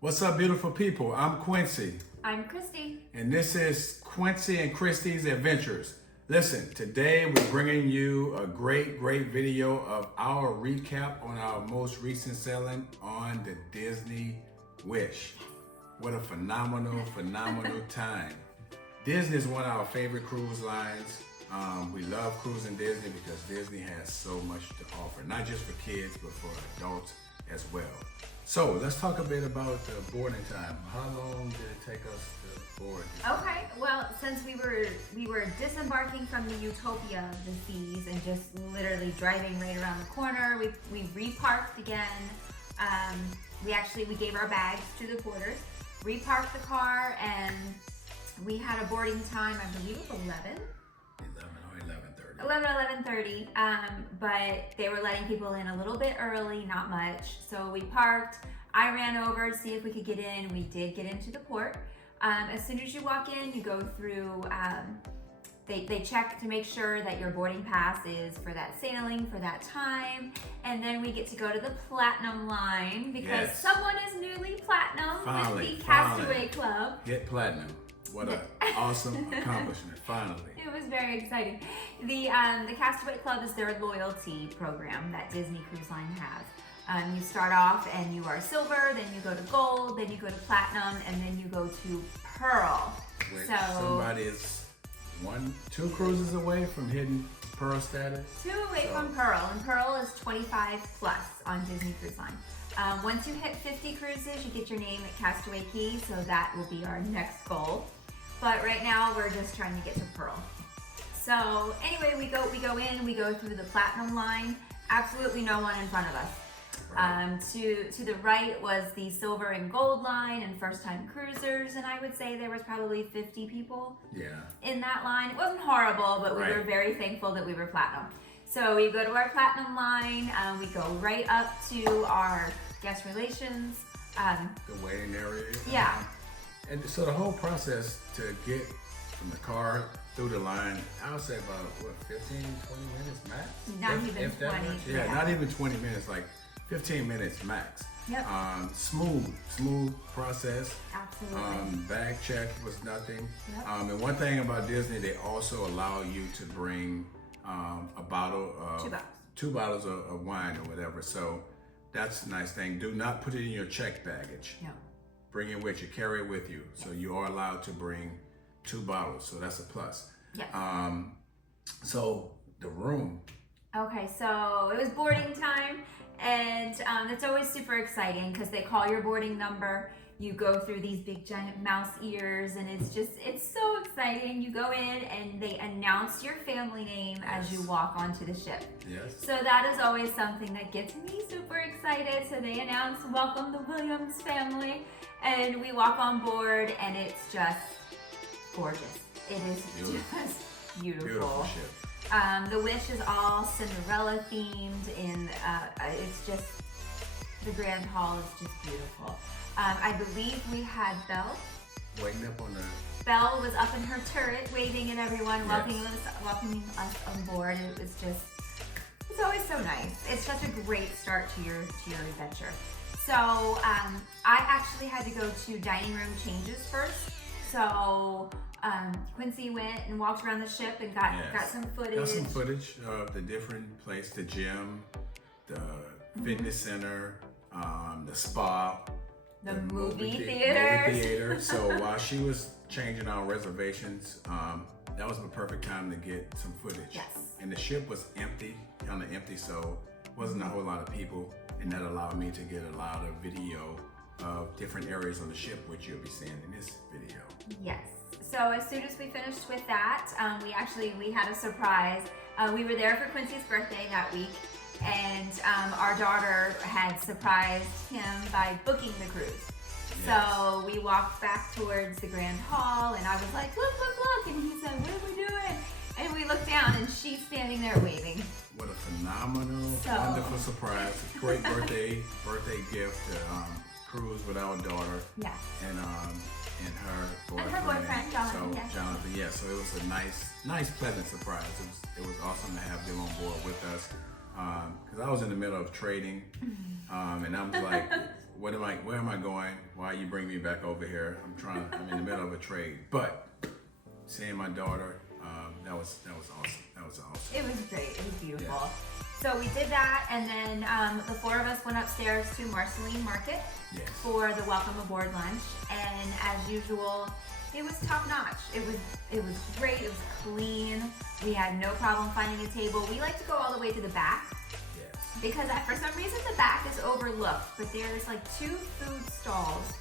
What's up, beautiful people? I'm Quincy, I'm Christy. and this is Quincy and Christy's Adventures. Listen, today we're bringing you a great video of our recap on our most recent selling on the Disney Wish. What a phenomenal time. Disney is one of our favorite cruise lines. We love cruising Disney because Disney has so much to offer, not just for kids, but for adults as well. So let's talk a bit about the boarding time. How long did it take us to board? Okay, well, since we were disembarking from the Utopia of the Seas and just literally driving right around the corner, we reparked again. We gave our bags to the porters, reparked the car, and we had a boarding time, I believe it was 11:30, but they were letting people in a little bit early, not much. So we parked, I ran over to see if we could get in. We did get into the port. As soon as you walk in, you go through, they check to make sure that your boarding pass is for that sailing, for that time. And then we get to go to the Platinum line because someone is newly Platinum with the Castaway Club. Get Platinum. What an awesome accomplishment, finally. It was very exciting. The Castaway Club is their loyalty program that DisneyCruiseLine has. You start off and you are silver, then you go to gold, then you go to platinum, and then you go to pearl. Which somebody is two cruises away from hitting pearl status? Two away from pearl, and pearl is 25 plus on DisneyCruiseLine. Once you hit 50 cruises, you get your name at Castaway Cay, so that will be our next goal. But right now, we're just trying to get to pearl. So anyway, we go in, we go through the platinum line. Absolutely no one in front of us. Right. To the right was the silver and gold line and first time cruisers, and I would say there was probably 50 people in that line. It wasn't horrible, but we were very thankful that we were platinum. So we go to our platinum line, we go right up to our guest relations. The waiting area. Yeah. And so the whole process to get from the car through the line, I would say about 15, 20 minutes max? Not even 20. Yeah, not even 20 minutes, like 15 minutes max. Yep. Smooth process. Absolutely. Bag check was nothing. Yep. And one thing about Disney, they also allow you to bring a bottle of two bottles of wine or whatever. So that's a nice thing. Do not put it in your checked baggage. No. Bring it with you, carry it with you. So you are allowed to bring 2 bottles, so that's a plus. Yes. So the room. Okay, so it was boarding time, and it's always super exciting because they call your boarding number. You go through these big giant mouse ears, and it's so exciting. You go in and they announce your family name as you walk onto the ship. Yes. So that is always something that gets me super excited. So they announce, welcome the Williams family, and we walk on board, and it's just gorgeous. It is just beautiful. Beautiful ship. The Wish is all Cinderella themed, and it's just, the Grand Hall is just beautiful. I believe we had Belle. Waiting up on the... Belle was up in her turret, waving at everyone, welcoming us on board. It was just, it's always so nice. It's such a great start to your adventure. So I actually had to go to dining room changes first. So Quincy went and walked around the ship and got some footage. Got some footage of the different places, the gym, the fitness center, the spa, the movie theater. So while she was changing our reservations, that was the perfect time to get some footage. Yes. And the ship was empty, kind of empty, so wasn't a whole lot of people, and that allowed me to get a lot of video of different areas on the ship, which you'll be seeing in this video. Yes. So as soon as we finished with that, we had a surprise. We were there for Quincy's birthday that week, and our daughter had surprised him by booking the cruise. Yes. So we walked back towards the Grand Hall, and I was like, look, and he said, what are we doing? And we looked down, and she's standing there waving. What a phenomenal, wonderful surprise. Great birthday gift to cruise with our daughter. Yeah. And her boyfriend. And her boyfriend, Jonathan. So Jonathan, so it was a nice, pleasant surprise. It was awesome to have them on board with us. Because I was in the middle of trading, and I was like, where am I going? Why you bring me back over here? I'm in the middle of a trade. But seeing my daughter, that was awesome. That was awesome. It was great. It was beautiful. Yeah. So we did that, and then the four of us went upstairs to Marceline Market Yes. for the welcome aboard lunch. And as usual, it was top notch. It was great. It was clean. We had no problem finding a table. We like to go all the way to the back. Yes. Because for some reason the back is overlooked, but there's like 2 food stalls,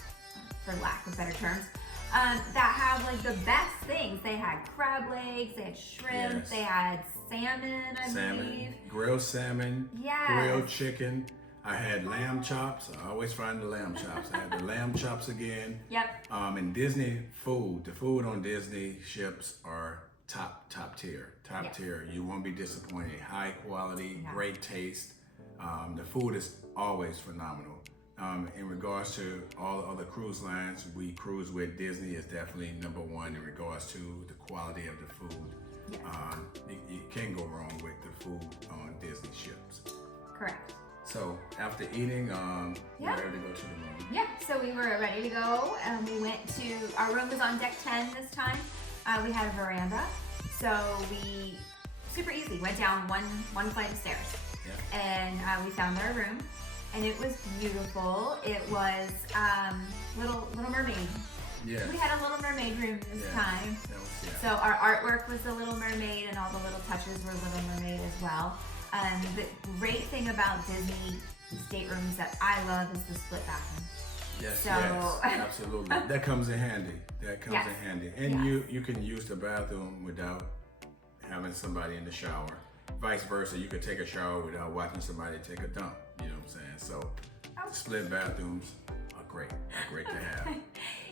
for lack of better terms, that have like the best things. They had crab legs, they had shrimp, Yes. they had salmon, I believe. Grilled salmon, Yes. grilled chicken. I had lamb chops. I always find the lamb chops. I had the lamb chops again. Yep. And Disney food, the food on Disney ships are top tier. Top Yes. tier. You won't be disappointed. High quality, Yeah. great taste. The food is always phenomenal. In regards to all the other cruise lines, we cruise with Disney is definitely number one in regards to the quality of the food. Yes. You can't go wrong with the food on Disney ships. Correct. So after eating, Yeah. we're ready to go to the room. Yeah, so we were ready to go. We went to, our room was on deck 10 this time. We had a veranda. So we, super easy, went down one flight of stairs. Yeah. And we found our room. And it was beautiful. It was Little Mermaid. Yeah. We had a Little Mermaid room this Yeah. time. That was, yeah. So our artwork was the Little Mermaid, and all the little touches were Little Mermaid as well. The great thing about Disney staterooms that I love is the split bathroom. Yes, So- yes, absolutely. That comes in handy. That comes Yes. in handy. And Yes. you can use the bathroom without having somebody in the shower. Vice versa, you could take a shower without watching somebody take a dump. You know what I'm saying? So split bathrooms are great. They're great to have.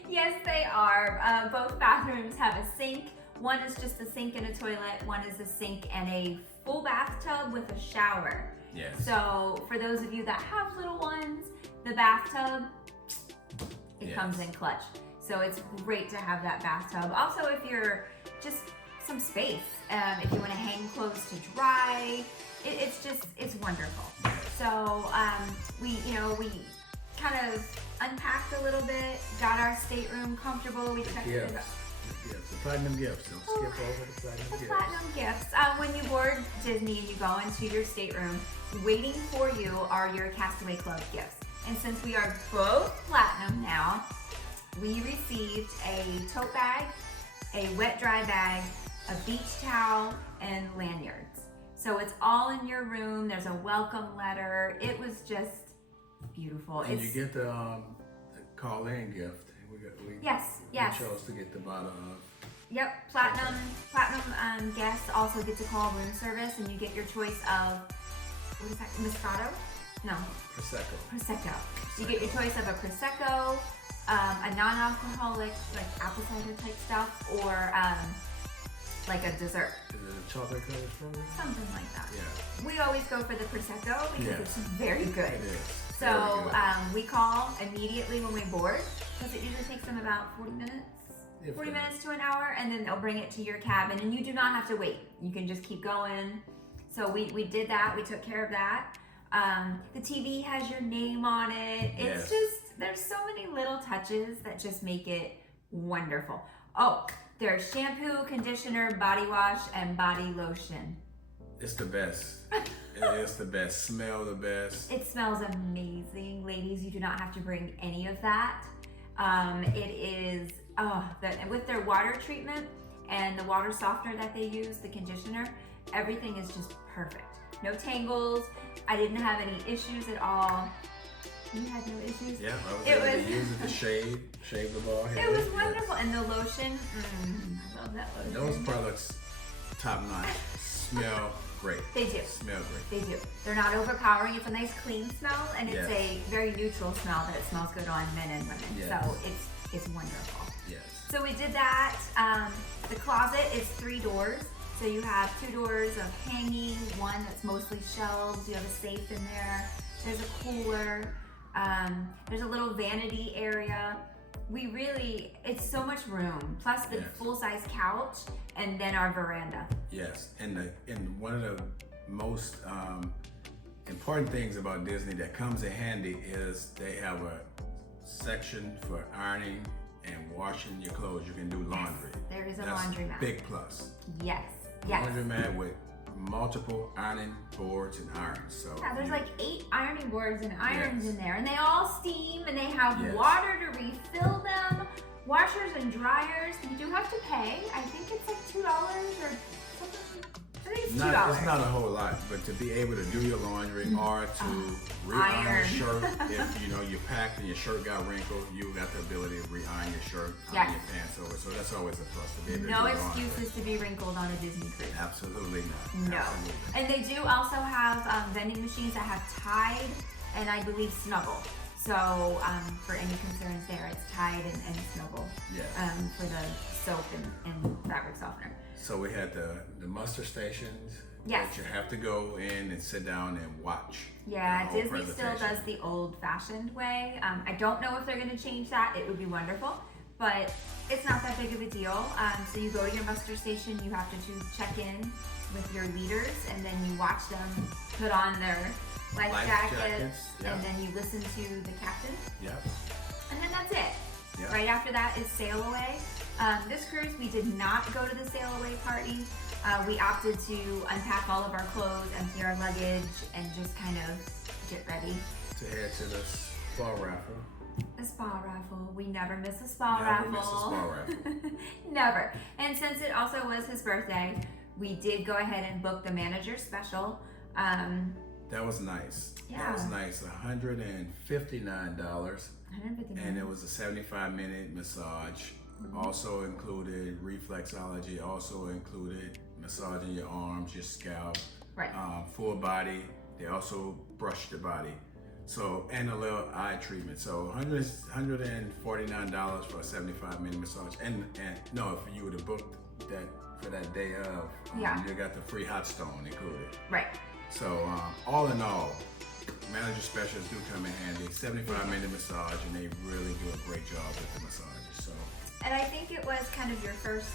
Yes, they are. Both bathrooms have a sink. One is just a sink and a toilet. One is a sink and a full bathtub with a shower. Yes. So for those of you that have little ones, the bathtub, it Yes. comes in clutch. So it's great to have that bathtub. Also, if you're just some space, if you want to hang clothes to dry, it's wonderful. So we kind of unpacked a little bit, got our stateroom comfortable. We checked it out. The platinum gifts. Don't skip over the platinum The gifts. platinum gifts. When you board Disney and you go into your stateroom, waiting for you are your Castaway Club gifts. And since we are both platinum now, we received a tote bag, a wet dry bag, a beach towel, and lanyards. So it's all in your room. There's a welcome letter. It was just beautiful. And you get the call-in gift. Yes. We chose to get the bottle of. Yep, platinum guests also get to call room service, and you get your choice of, what is that, Moscato? No, Prosecco. You get your choice of a Prosecco, a non-alcoholic, like apple cider type stuff, or like a dessert. Is it a chocolate covered strawberry? Something like that. Yeah. We always go for the Prosecco because Yes. it's very good. It is. So Very good. we call immediately when we board, because it usually takes them about 40 minutes. If 40 that. minutes to an hour, and then they'll bring it to your cabin, and you do not have to wait. You can just keep going. So we did that. We took care of that. The TV has your name on it. It's Yes. just, there's so many little touches that just make it wonderful. Oh, there's shampoo, conditioner, body wash, and body lotion. It's the best. It is the best. Smell the best. It smells amazing. Ladies, you do not have to bring any of that. It is, with their water treatment and the water softener that they use, the conditioner, everything is just perfect. No tangles. I didn't have any issues at all. You had no issues? Yeah, I was It able was- to use it to shave the ball head. It was Yes. wonderful. And the lotion, I love that lotion. Those products, top notch. Smell great. They do. Smell great. They do. They're not overpowering. It's a nice clean smell, and it's Yes. a very neutral smell that it smells good on men and women. Yes. So it's wonderful. Yes. So we did that. The closet is 3 doors. So you have 2 doors of hanging, one that's mostly shelves. You have a safe in there. There's a cooler. There's a little vanity area. It's so much room. Plus the Yes. full-size couch, and then our veranda. Yes. And one of the most important things about Disney that comes in handy is they have a section for ironing and washing your clothes. You can do laundry. There is a That's laundromat. Big plus. Yes. Yes. Laundromat with multiple ironing boards and irons. So Yeah, there's you- like 8 ironing boards and irons Yes. in there, and they all steam, and they have Yes. water to refill them. Washers and dryers, you do have to pay. I think it's like $2 or something. I think it's $2. It's not a whole lot, but to be able to do your laundry or to re-iron Iron. a shirt, if you know you packed and your shirt got wrinkled, you got the ability to re-iron your shirt, Yes. iron your pants over. So that's always a plus to be able to No do your laundry. excuses to be wrinkled on a Disney cruise. Absolutely not. No. Absolutely. And they do also have vending machines that have Tide and I believe Snuggle. So for any concerns there, it's Tide and Snuggle Yes. for the soap and fabric softener. So we had the muster stations Yes. that you have to go in and sit down and watch. Yeah, the whole Disney still presentation. does the old-fashioned way. I don't know if they're going to change that. It would be wonderful, but it's not that big of a deal. So you go to your muster station, you have to check in with your leaders, and then you watch them put on their life jackets, yeah. and then you listen to the captain, Yep. and then that's it. Yep. Right after that is sail away. This cruise, we did not go to the sail away party. We opted to unpack all of our clothes, empty our luggage, and just kind of get ready. To head to the spa raffle. The spa raffle. We never miss a spa Never raffle. miss a spa raffle. Never. And since it also was his birthday, we did go ahead and book the manager special. That was nice. Yeah. That was nice. $159. $159. And it was a 75-minute massage. Also included reflexology. Also included massaging your arms, your scalp, Right. full body. They also brushed the body. So, and a little eye treatment. So $149 for a 75-minute massage. And no, if you would have booked that for that day of, Yeah. you got the free hot stone included. Right. So all in all, manager specials do come in handy. 75-minute massage, and they really do a great job with the massage. So And I think it was kind of your first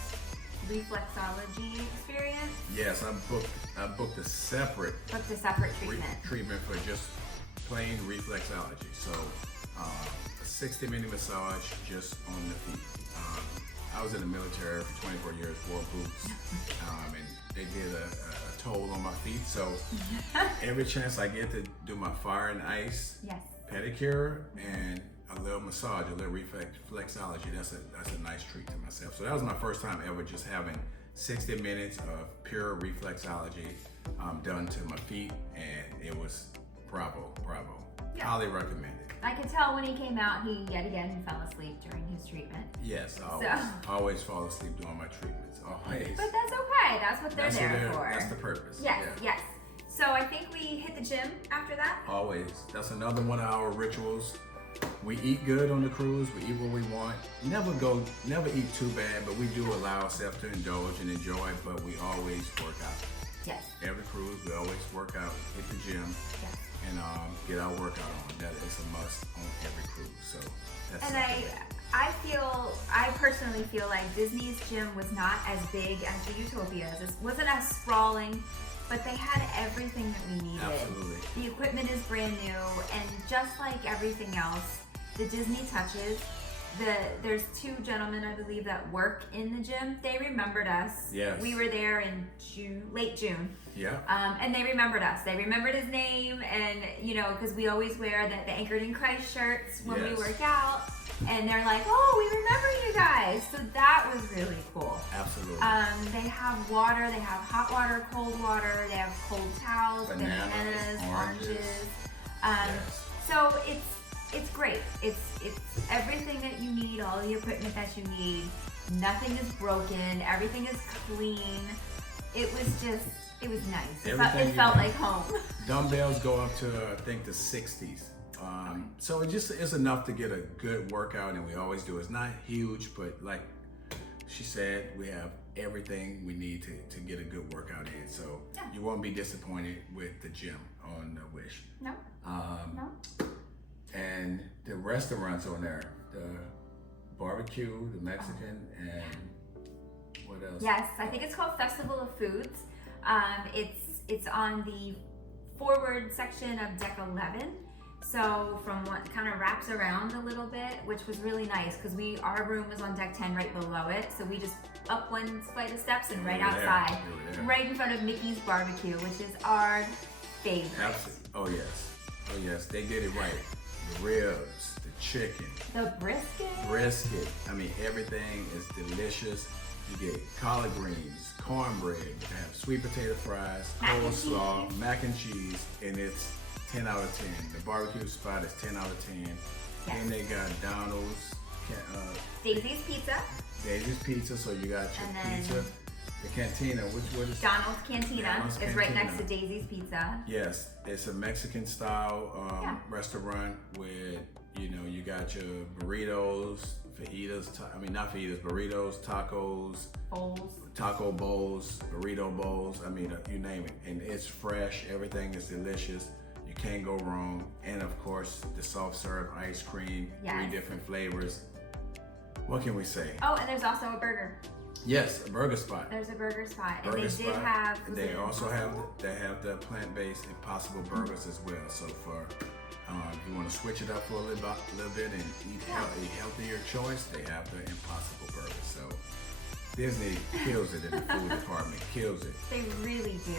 reflexology experience. yes, I booked a separate But the separate treatment. treatment for just plain reflexology. So a 60-minute massage just on the feet. I was in the military for 24 years, wore boots, and they did a toll on my feet. So every chance I get to do my fire and ice Yes. pedicure and a little massage, a little reflexology, that's a nice treat to myself. So that was my first time ever just having 60 minutes of pure reflexology done to my feet, and it was bravo. Yeah. Highly recommended. I could tell when he came out, he yet again fell asleep during his treatment. Yes, I So- always fall asleep doing my treatments. Always. But that's okay. That's what they're there for. That's the purpose. Yes, Yeah. yes. So I think we hit the gym after that. Always. That's another one of our rituals. We eat good on the cruise. We eat what we want. Never eat too bad, but we do allow ourselves to indulge and enjoy, but we always work out. Yes. Every cruise, we always work out, hit the gym, Yes. and get our workout on. That is a must on every cruise. So that's And something. I personally feel like Disney's gym was not as big as the Utopia's. It wasn't as sprawling, but they had everything that we needed. Absolutely. The equipment is brand new, and just like everything else, the Disney touches. There's 2 gentlemen, I believe, that work in the gym. They remembered us. Yes. We were there in late June. Yeah. And they remembered us. They remembered his name, and because we always wear the Anchored in Christ shirts when we Yes. work out, and they're like, "Oh, we remember you guys." So that was really cool. Absolutely. They have water. They have hot water, cold water. They have cold towels, Bananas, oranges. Yes. So it's great. It's everything that you need. All the equipment that you need. Nothing is broken. Everything is clean. It was nice. It Everything felt you like home. Dumbbells go up to, I think, the 60s. So it just is enough to get a good workout, and we always do. It's not huge, but like she said, we have everything we need to get a good workout in. So Yeah. you won't be disappointed with the gym on the Wish. No. No. And the restaurants on there, the barbecue, the Mexican, and what else? Yes, I think it's called Festival of Foods. It's on the forward section of deck 11. So from what kind of wraps around a little bit, which was really nice because our room was on deck 10 right below it. So we just up one flight of steps and right outside, right in front of Mickey's Barbecue, which is our favorite. Absolutely. Oh yes, they did it right. The ribs, the chicken, the brisket. I mean, everything is delicious. You get collard greens, cornbread, you have sweet potato fries, coleslaw, mac and cheese, and it's 10 out of 10. The barbecue spot is 10 out of 10. Yes. Then they got Donald's, Daisy's Pizza, so you got your pizza. The cantina, what is Donald's Cantina is right next to Daisy's Pizza. Yes, it's a Mexican style restaurant with, you got your burritos, burritos, tacos, taco bowls, burrito bowls, you name it. And it's fresh, everything is delicious. You can't go wrong. And of course, the soft serve ice cream, 3 different flavors. What can we say? Oh, and there's also a burger. Yes, a burger spot. There's a burger spot. They also have the plant-based Impossible burgers as well. So for if you want to switch it up for a little bit and eat a healthier choice, they have the Impossible burger. So Disney kills it in the food department, kills it. They really do.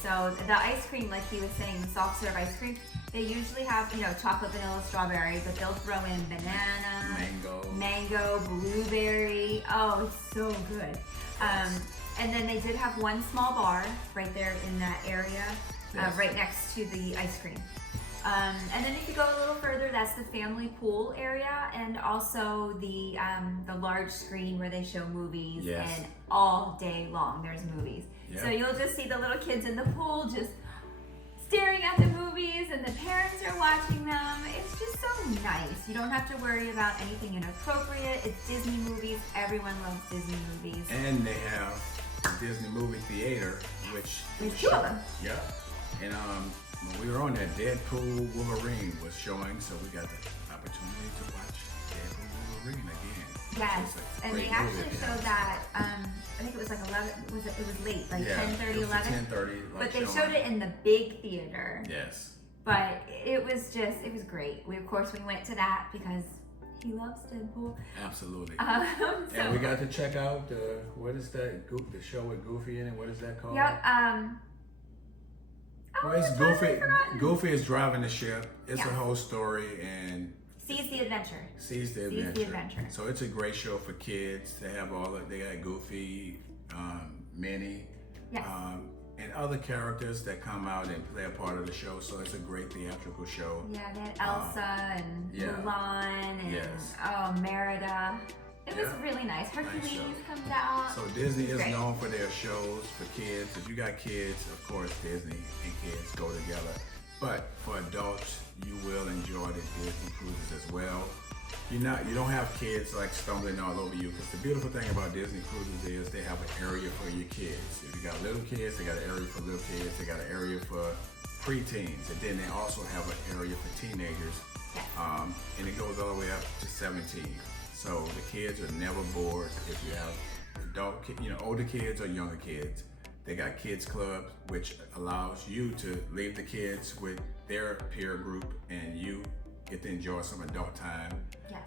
So the ice cream, like he was saying, the soft serve ice cream, they usually have, chocolate, vanilla, strawberry, but they'll throw in banana, mango, blueberry. Oh, it's so good. And then they did have one small bar right there in that area, right next to the ice cream. And then if you go a little further, that's the family pool area, and also the large screen where they show movies, and all day long there's movies. Yep. So you'll just see the little kids in the pool just staring at the movies, and the parents are watching them. It's just so nice. You don't have to worry about anything inappropriate. It's Disney movies. Everyone loves Disney movies. And they have the Disney movie theater, which there's 2 of them. Yeah. And when we were on that, Deadpool Wolverine was showing, so we got the opportunity to watch Deadpool Wolverine again. Yes, and they actually showed that, I think it was like 11, it was late, like 10:30, 11. 10:30. But they showed it in the big theater. Yes. But it was great. We went to that because he loves Deadpool. Absolutely. And we got to check out the show with Goofy in it. What is that called? Yep. Goofy is driving the ship. It's a whole story and Sees the adventure. So it's a great show for kids. They have they got Goofy, Minnie, and other characters that come out and play a part of the show. So it's a great theatrical show. Yeah, they had Elsa and Mulan and Merida. It was really nice. Hercules comes out. So Disney is known for their shows for kids. If you got kids, of course, Disney and kids go together. But for adults, you will enjoy the Disney cruises as well. You don't have kids like stumbling all over you, because the beautiful thing about Disney cruises is they have an area for your kids. If you got little kids, they got an area for little kids. They got an area for preteens, and then they also have an area for teenagers. And it goes all the way up to 17. So the kids are never bored. If you have older kids or younger kids, they got kids clubs, which allows you to leave the kids with their peer group and you get to enjoy some adult time. Yes.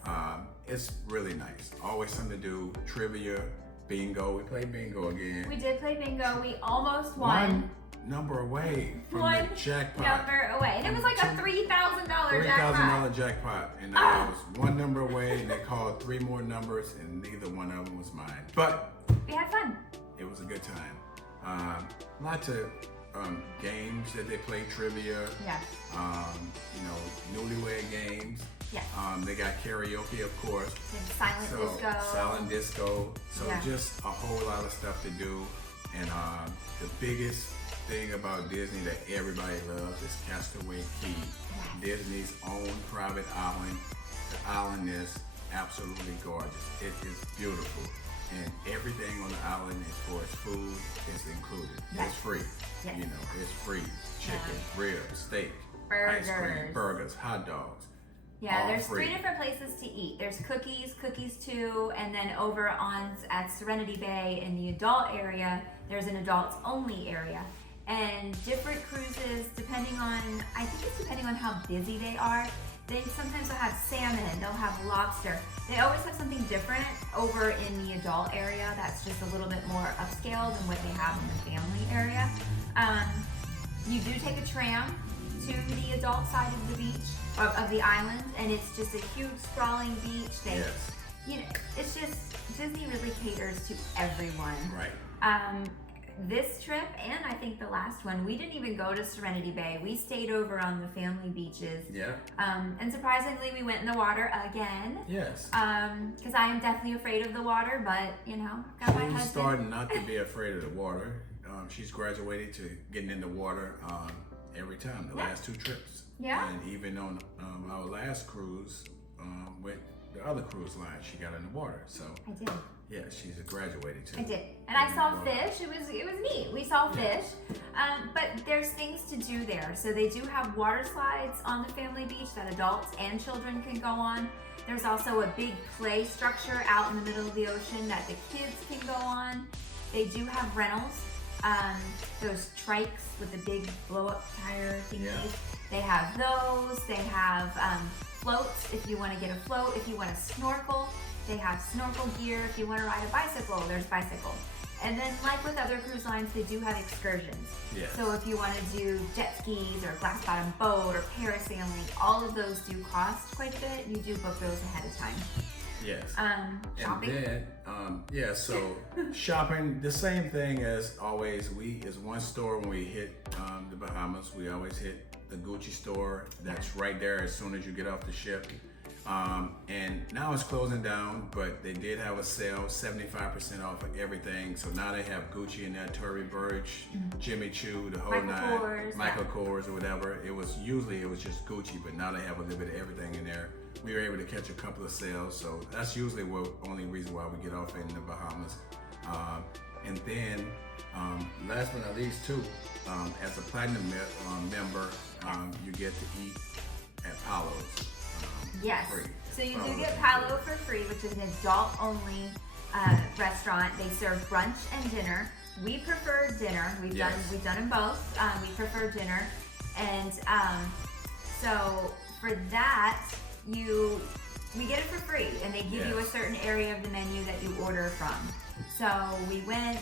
It's really nice. Always something to do. Trivia, bingo. We played bingo again. We did play bingo. We almost won. One number away from the jackpot. And it was like a $3,000 jackpot. $3,000 jackpot. And I was one number away, and they called 3 more numbers, and neither one of them was mine. But we had fun. It was a good time. Lots of games that they play, trivia. Yes. Newlywed games. Yes. They got karaoke, of course. And silent disco. So just a whole lot of stuff to do. And the biggest thing about Disney that everybody loves is Castaway Cay, Disney's own private island. The island is absolutely gorgeous. It is beautiful. And everything on the island, as far as food, is included. It's free. Yes. It's free. Chicken, ribs, steak, burgers, ice cream, burgers, hot dogs. Yeah, there's 3 different places to eat. There's cookies too, and then over at Serenity Bay in the adult area, there's an adults only area. And different cruises, depending on, I think it's depending on how busy they are. They sometimes will have salmon, they'll have lobster. They always have something different over in the adult area that's just a little bit more upscale than what they have in the family area. You do take a tram to the adult side of the beach, of the island, and it's just a huge sprawling beach. Yes. You know, it's just, Disney really caters to everyone. Right. This trip, and I think the last one, we didn't even go to Serenity Bay. We stayed over on the family beaches. Yeah. And surprisingly, we went in the water again. Yes. Because I am definitely afraid of the water, but you know, got my She's husband. starting not to be afraid of the water. She's graduated to getting in the water every time, the last 2 trips. Yeah. And even on our last cruise with the other cruise line, she got in the water. So I did. yeah, she's graduated too. I did, and I saw fish. It was neat. We saw fish, but there's things to do there. So they do have water slides on the family beach that adults and children can go on. There's also a big play structure out in the middle of the ocean that the kids can go on. They do have rentals, those trikes with the big blow-up tire thingies. Yeah. They have those. They have floats if you want to get a float. If you want to snorkel, they have snorkel gear. If you want to ride a bicycle, there's bicycles. And then like with other cruise lines, they do have excursions. Yes. So if you want to do jet skis or glass bottom boat or parasailing, all of those do cost quite a bit. You do book those ahead of time. Yes. Shopping. And then, so shopping, the same thing as always. Is one store when we hit the Bahamas, we always hit the Gucci store. That's right there as soon as you get off the ship. And now it's closing down, but they did have a sale, 75% off of everything. So now they have Gucci in there, Tory Burch, Jimmy Choo, the whole Michael Kors or whatever. It was just Gucci, but now they have a little bit of everything in there. We were able to catch a couple of sales, so that's usually the only reason why we get off in the Bahamas. And then, last but not least, too, as a platinum member, you get to eat at Palo's. Yes. Free. So you do get Palo for free, which is an adult-only restaurant. They serve brunch and dinner. We prefer dinner. We've done them both. We prefer dinner, and so for that we get it for free, and they give you a certain area of the menu that you order from. So we went.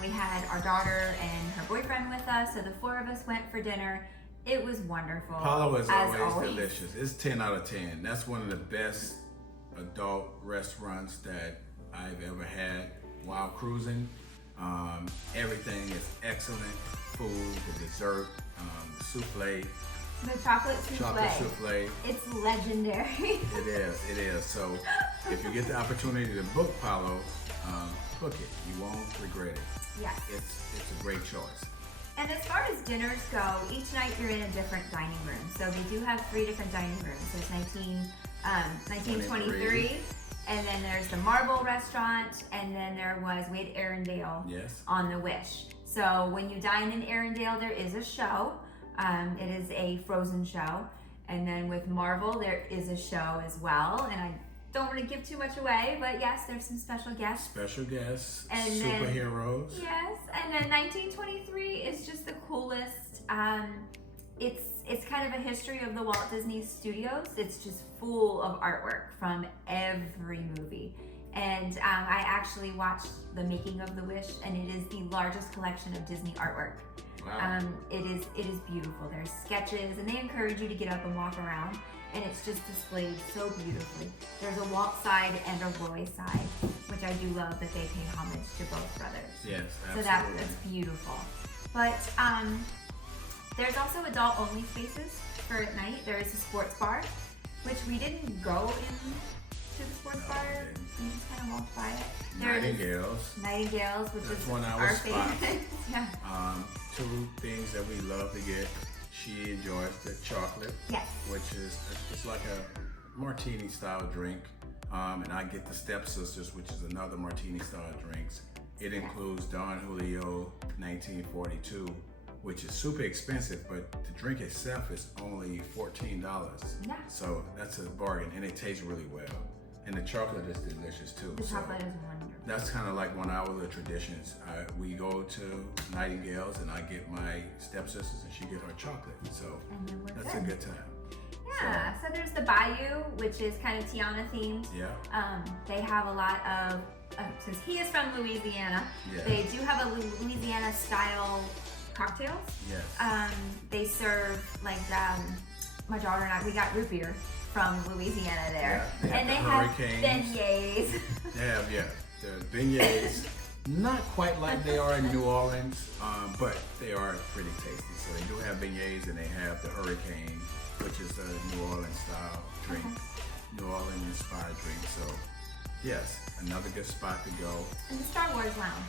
We had our daughter and her boyfriend with us, so the 4 of us went for dinner. It was wonderful. Palo is always delicious. It's 10 out of 10. That's one of the best adult restaurants that I've ever had while cruising. Everything is excellent. Food, the dessert, the souffle. The chocolate souffle. It's legendary. It is. So if you get the opportunity to book Palo, book it. You won't regret it. Yes. It's a great choice. And as far as dinners go, each night you're in a different dining room. So they do have 3 different dining rooms. There's 1923, and then there's the Marble Restaurant, and then we had Arendelle on the Wish. So when you dine in Arendelle, there is a show. It is a Frozen show. And then with Marvel, there is a show as well. And I don't want to give too much away, but yes, there's some special guests. And superheroes. Yes, and then 1923 is just the coolest. It's kind of a history of the Walt Disney Studios. It's just full of artwork from every movie. And I actually watched the making of The Wish, and it is the largest collection of Disney artwork. Wow. It is beautiful. There's sketches, and they encourage you to get up and walk around. And it's just displayed so beautifully. There's a Walt side and a Roy side, which I do love that they pay homage to both brothers. Yes, absolutely. So that's beautiful. But there's also adult-only spaces for at night. There is a sports bar, which we didn't go into the sports bar. We just kind of walked by it. Nightingales, which is one of our our spots. favorite. Yeah. 2 things that we love to get. She enjoys the chocolate, which is it's like a martini style drink, and I get the Stepsisters, which is another martini style drinks. It includes Don Julio 1942, which is super expensive, but the drink itself is only $14. Yeah. So that's a bargain, and it tastes really well. And the chocolate is delicious too. The so chocolate is wonderful. that's kind of like one of our traditions. We go to Nightingale's and I get my stepsisters and she get her chocolate. So And then we're that's good. a good time. Yeah, so there's the Bayou, which is kind of Tiana themed. Yeah. They have a lot of, since he is from Louisiana, Yes. they do have a Louisiana style cocktails. Yes. They serve like, my daughter and I, we got root beer from Louisiana there. Yeah, And they the have hurricanes. beignets. They have, the beignets, not quite like they are in New Orleans, but they are pretty tasty. So they do have beignets and they have the hurricane, which is a New Orleans style drink, New Orleans inspired drink. So yes, another good spot to go. And the Star Wars Lounge.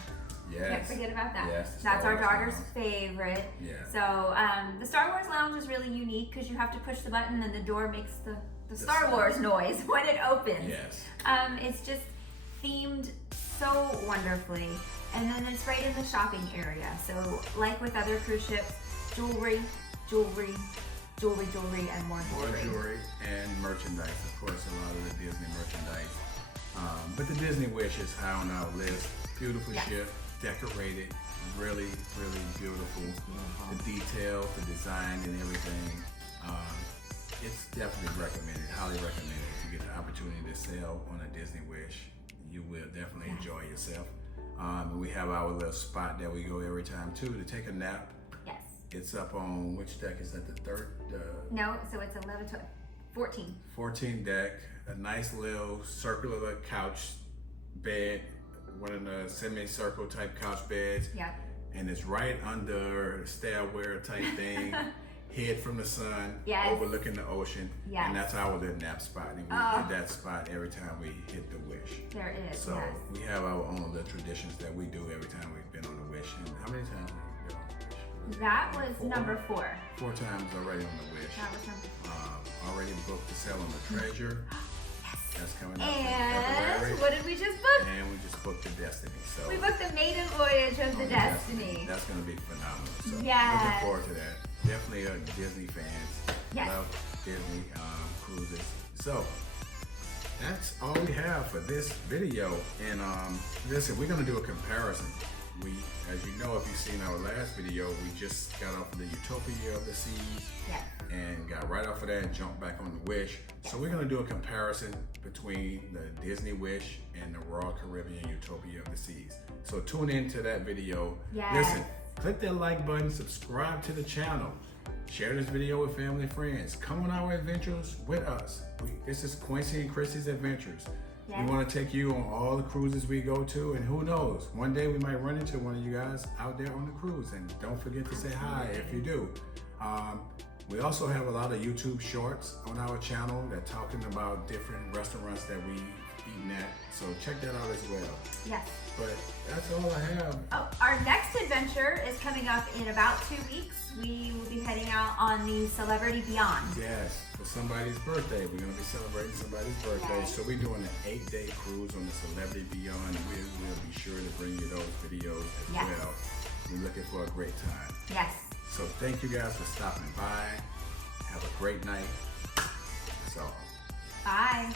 Yes. Can't forget about that. Yes, the That's Star our Wars daughter's Lounge. favorite. Yeah. So the Star Wars Lounge is really unique because you have to push the button and the door makes the Star Wars noise when it opens. Yes. It's just themed so wonderfully. And then it's right in the shopping area. So like with other cruise ships, jewelry, jewelry, jewelry, jewelry, and more More jewelry. jewelry and merchandise. Of course, a lot of the Disney merchandise. But the Disney Wish is high on our list. Beautiful Yes. ship, decorated, really, really beautiful. The details, the design, and everything. It's definitely recommended, highly recommended. If you get the opportunity to sail on a Disney Wish, you will definitely enjoy yourself. We have our little spot that we go every time too to take a nap. Yes. It's up on which deck is that? The third, No, so it's 11, 12, 14. 14 deck. A nice little circular couch bed, one of the semicircle type couch beds. Yep. And it's right under a stairwell type thing, hid from the sun, Yes. overlooking the ocean. Yes. And that's our little nap spot. And we Oh. hit that spot every time we hit the Wish. There is. So yes. we have our own little traditions that we do every time we've been on the Wish. And how many times have we been on the Wish? That was Four? number 4. 4 times already on the Wish. That was number 4. Already booked to sail on the Treasure. That's coming up in And February. what did we just book? And we just booked the Destiny. So We booked the maiden voyage of the on Destiny. That's gonna be phenomenal. So Yes. looking forward to that. Definitely a Disney fans. Yes. Love Disney cruises. So that's all we have for this video. And listen, we're gonna do a comparison. We, as you know, if you've seen our last video, we just got off of the Utopia of the Seas Yes. and got right off of that and jumped back on the Wish. So we're gonna do a comparison between the Disney Wish and the Royal Caribbean Utopia of the Seas. So tune into that video. Yes. Listen, click that like button, subscribe to the channel, share this video with family and friends. Come on our adventures with us. This is Quincy and Chrissy's Adventures. Yes. We want to take you on all the cruises we go to, and who knows, one day we might run into one of you guys out there on the cruise. And don't forget to say hi if you do. We also have a lot of YouTube shorts on our channel that talking about different restaurants that we eaten at. So check that out as well. Yes. But that's all I have. Oh, our next adventure is coming up in about 2 weeks. We will be heading out on the Celebrity Beyond. Yes, for somebody's birthday. We're gonna be celebrating somebody's birthday. Yes. So we're doing an 8-day cruise on the Celebrity Beyond. We will be sure to bring you those videos as Yes. well. We're looking for a great time. Yes. So thank you guys for stopping by. Have a great night. That's all. Bye.